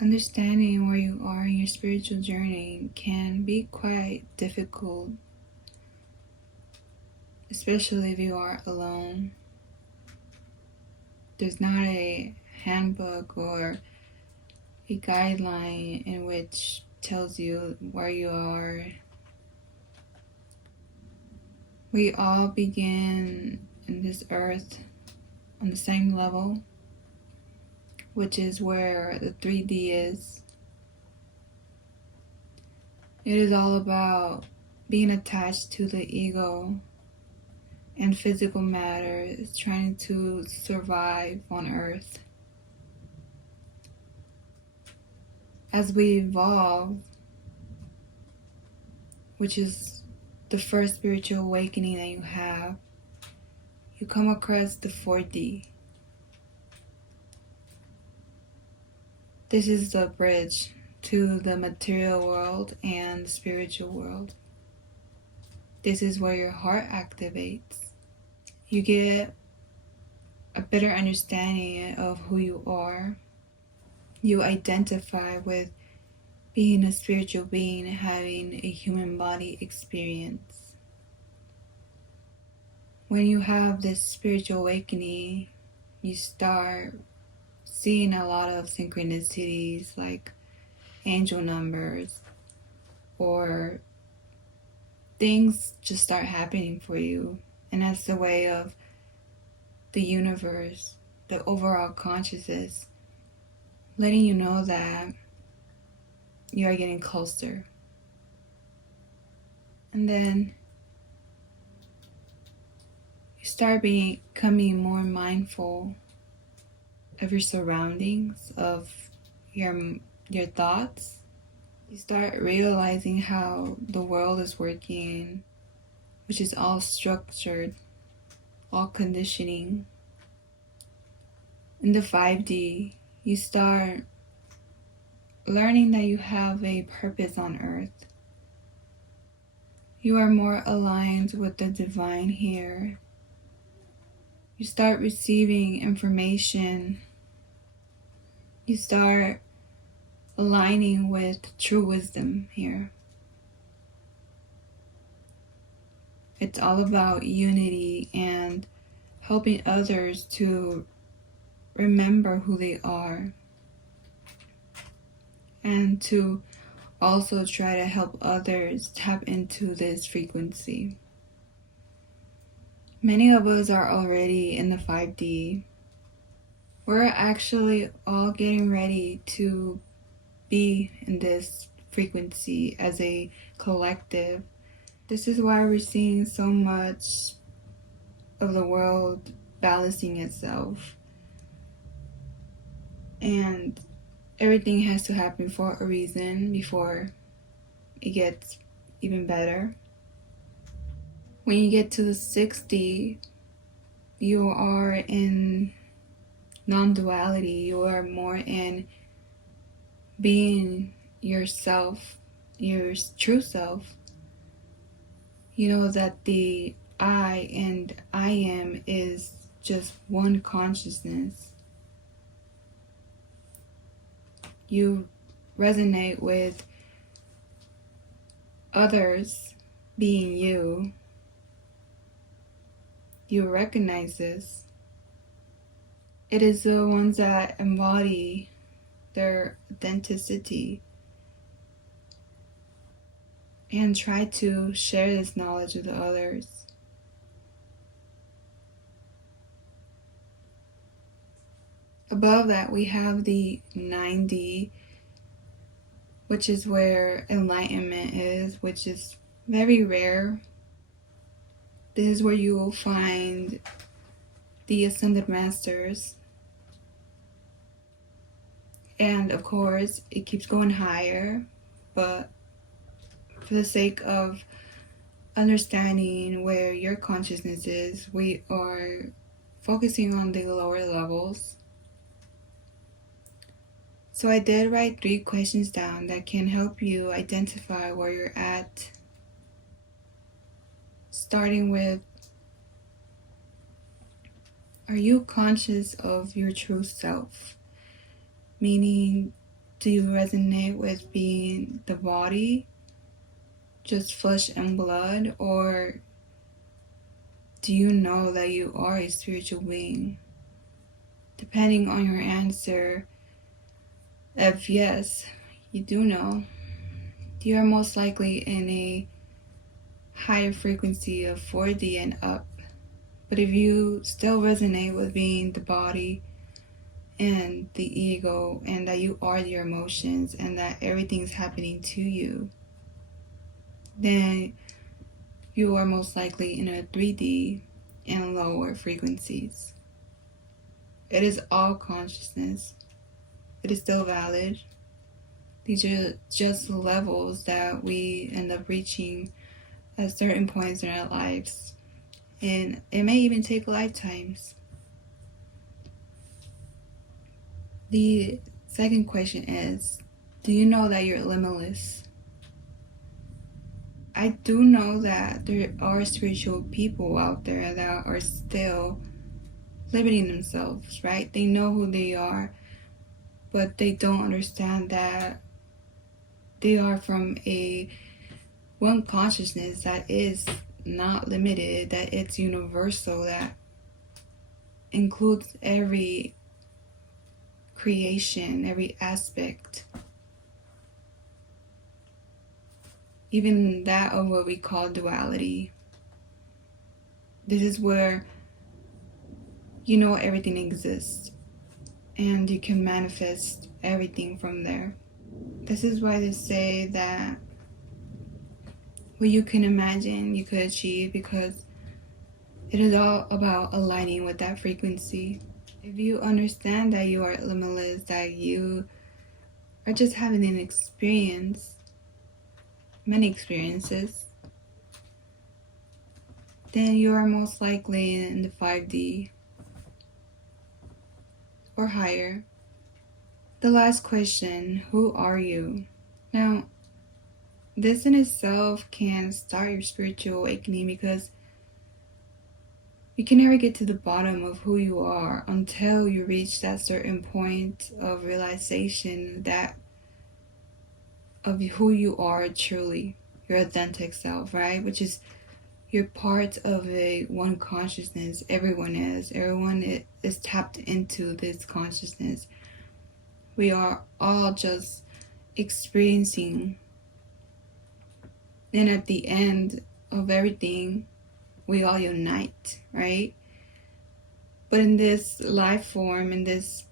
Understanding where you are in your spiritual journey can be quite difficult, especially if you are alone. There's not a handbook or a guideline in which tells you where you are. We all begin in this earth on the same level, which is where the 3D is. It is all about being attached to the ego and physical matter, is trying to survive on earth. As we evolve, which is the first spiritual awakening that you have, you come across the 4D. This is the bridge to the material world and the spiritual world. This is where your heart activates. You get a better understanding of who you are. You identify with being a spiritual being, having a human body experience. When you have this spiritual awakening, you start seeing a lot of synchronicities like angel numbers, or things just start happening for you. And that's the way of the universe, the overall consciousness, letting you know that you are getting closer. And then you start becoming more mindful of your surroundings, of your thoughts. You start realizing how the world is working, which is all structured, all conditioning. In the 5D, you start learning that you have a purpose on earth. You are more aligned with the divine here. You start receiving information. You start aligning with true wisdom here. It's all about unity and helping others to remember who they are, and to also try to help others tap into this frequency. Many of us are already in the 5D. We're actually all getting ready to be in this frequency as a collective. This is why we're seeing so much of the world balancing itself. And everything has to happen for a reason before it gets even better. When you get to the 6D, you are in non-duality. You are more in being yourself, your true self. You know that the I and I am is just one consciousness. You resonate with others being you. You recognize this. It is the ones that embody their authenticity and try to share this knowledge with others. Above that, we have the 9D, which is where enlightenment is, which is very rare. This is where you will find the Ascended Masters. And of course, it keeps going higher, but for the sake of understanding where your consciousness is, we are focusing on the lower levels. So I did write 3 questions down that can help you identify where you're at. Starting with, are you conscious of your true self? Meaning, Do you resonate with being the body, just flesh and blood, or do you know that you are a spiritual being? Depending on your answer, if yes, you do know, you are most likely in a higher frequency of 4D and up. But if you still resonate with being the body and the ego, and that you are your emotions and that everything's happening to you, then you are most likely in a 3D and lower frequencies. It is all consciousness. It is still valid. These are just levels that we end up reaching at certain points in our lives. And it may even take lifetimes. The second question is, do you know that you're limitless? I do know that there are spiritual people out there that are still limiting themselves, right? They know who they are, but they don't understand that they are from a one consciousness that is not limited, that it's universal, that includes every creation, every aspect, even that of what we call duality. This is where you know everything exists and you can manifest everything from there. This is why they say that what you can imagine you could achieve, because it is all about aligning with that frequency. If you understand that you are limitless, that you are just having an experience, many experiences, then you are most likely in the 5D or higher. The last question, who are you? Now, this in itself can start your spiritual awakening, because you can never get to the bottom of who you are until you reach that certain point of realization that of who you are truly, your authentic self, right? Which is you're part of a one consciousness. Everyone is tapped into this consciousness. We are all just experiencing, and at the end of everything, we all unite, right? But in this life form, in this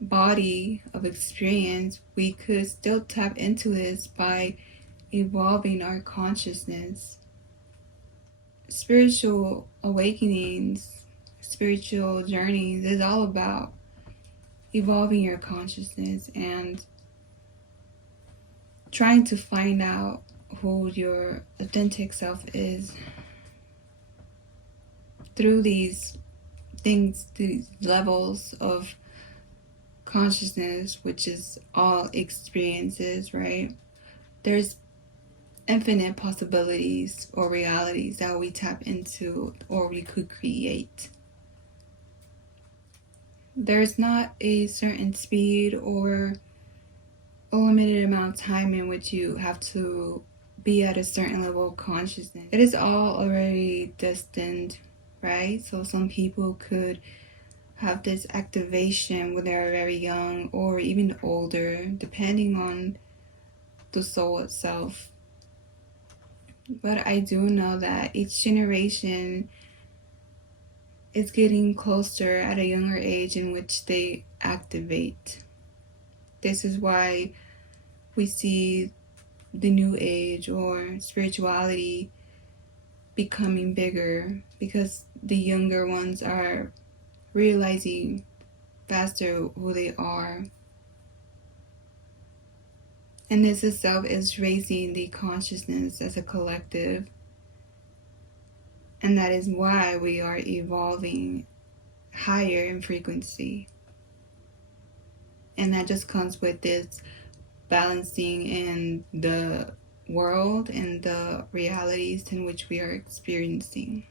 body of experience, we could still tap into this by evolving our consciousness. Spiritual awakenings, spiritual journeys is all about evolving your consciousness and trying to find out who your authentic self is through these things, these levels of consciousness, which is all experiences, right? There's infinite possibilities or realities that we tap into or we could create. There's not a certain speed or a limited amount of time in which you have to be at a certain level of consciousness. It is all already destined, right? So some people could have this activation when they're very young or even older, depending on the soul itself. But I do know that each generation is getting closer at a younger age in which they activate. This is why we see the new age or spirituality becoming bigger, because the younger ones are realizing faster who they are. And this itself is raising the consciousness as a collective. And that is why we are evolving higher in frequency. And that just comes with this balancing in the world and the realities in which we are experiencing.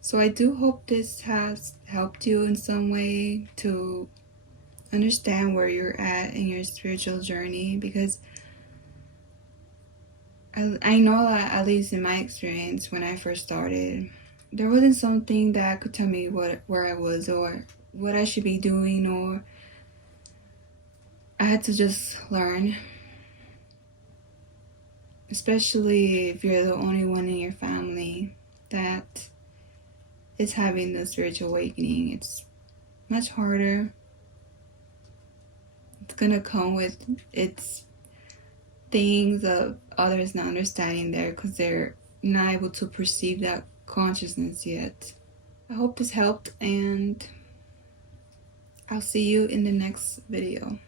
So I do hope this has helped you in some way to understand where you're at in your spiritual journey, because I know that, at least in my experience, when I first started, there wasn't something that could tell me where I was or what I should be doing, or I had to just learn. Especially if you're the only one in your family that is having the spiritual awakening, it's much harder. It's gonna come with its things of others not understanding there because they're not able to perceive that consciousness yet. I hope this helped, and I'll see you in the next video.